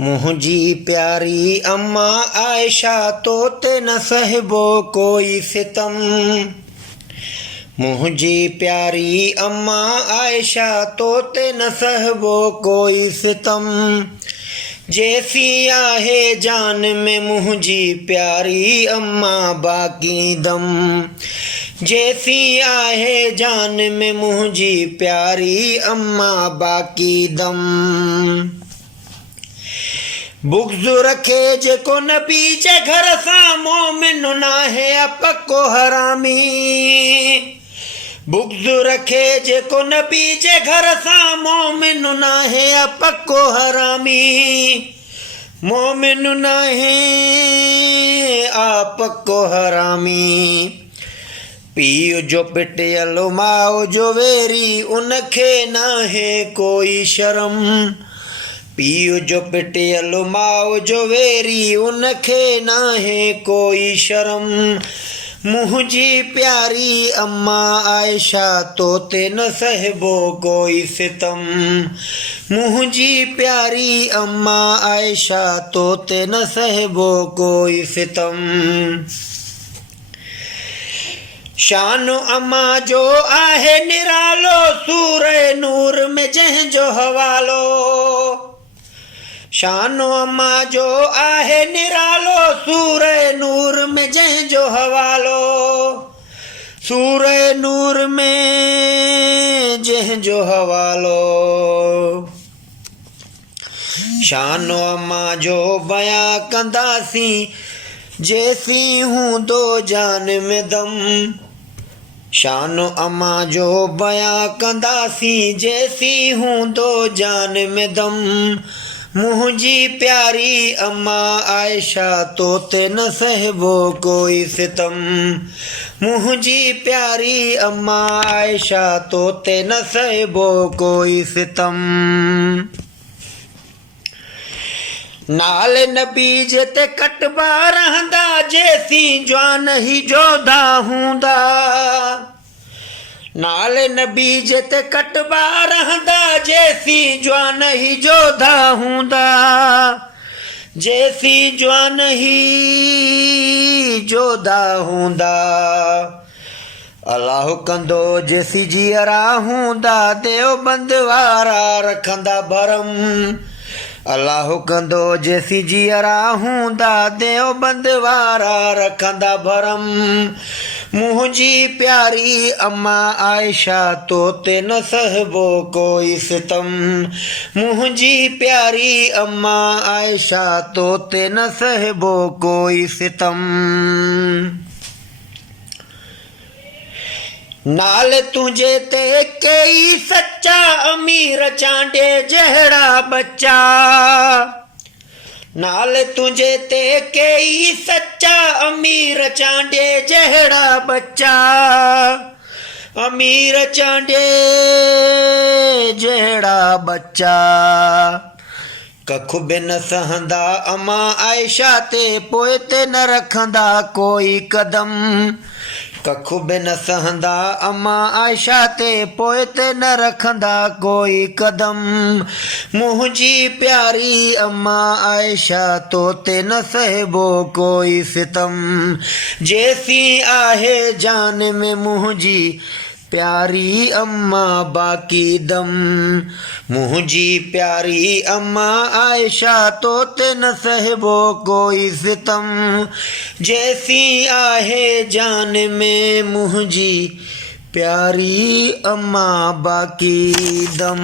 मुंहिंजी प्यारी अम्मा आयशा तो ते न सहबो कोई सितम। मुंहिंजी प्यारी अम्मा आयशा तो ते न सहबो कोई सितम। जैसी आहे जान में मुंहिंजी प्यारी अम्मा बाक़ी दम। जैसी आहे जान में मुंहिंजी प्यारी अम्मा बाक़ी दम। बुग़्ज़ रखे जेको नबी जे घर सां मोमिन नाहे पक्को हरामी। बुग़्ज़ रखे जेको नबी जे घर सां मोमिन नाहे पक्को हरामी। मोमिन नाहे पक्को हरामी। पीउ जो पिटियल माउ जो वेरी उनखे नाहे कोई शर्म। पीउ जो पिटियल माउ जो वेरी उनखे नाहे कोई शर्म। मुंहिंजी प्यारी अम्मा आयशा तो ते न सहबो कोई सितम। मुंहिंजी प्यारी अम्मा आयशा तो ते न सहबो कोई सितम। शान अम्मा जो आहे निरालो सूरह नूर में जंहिंजो हवालो। शान अम्मा जो आहे निरालो सूरह नूर में जंहिंजो हवालो। सूरह नूर में जंहिंजो हवालो। शान अम्मा जो बयां कंदासीं जैसी हूंदो जान में दम। शान अम्मा जो बयां कंदासीं जैसी हूंदो जान में दम। मुंहिंजी प्यारी अम्मा आयशा तो ते न सहबो कोई सितम। मुंहिंजी प्यारी अम्मा आयशा तो ते न सहबो कोई सितम। नाले नबी जे ते कटबा रहंदा जैसी जवान ही जोधा हूंदा। नाले नबी जे ते कटबा रहंदा जैसी जवान ही जोधा हूंदा। जैसी जवान ही जोधा हूंदा। अल्लाह कंदो जैसी जियरा हूंदा देवबंद वारा रखंदा भरम। अल्लाह कंदो जैसी जियरा हूंदा देवबंद वारा रखंदा भरम। मुंहिंजी प्यारी अम्मा आयशा तो ते न सहबो कोई सितम। मुंहिंजी प्यारी अम्मा आयशा तो ते न सहबो कोई सितम। नाल तुझे ते कई सच्चा अमीर चांडे जहड़ा बच्चा। नाल तुझे ते कई सच्चा अमीर चांडे जहड़ा बच्चा। अमीर चांडे जहड़ा बच्चा। कख बि न सहंदा अम्मा आयशा ते पोइ ते न रखंदा कोई कदम। कख बि न सहंदा अम्मा आयशा ते पोइ ते न रखंदा कोई कदम। मुंहिंजी प्यारी अम्मा आयशा तो ते न सहबो कोई सितम। जैसी आहे जान में मुंहिंजी प्यारी अम्मा बाक़ी दम। मुंहिंजी प्यारी अम्मा आयशा तो ते न सहबो कोई सितम। जैसी आहे जान में मुंहिंजी प्यारी अम्मा बाक़ी दम।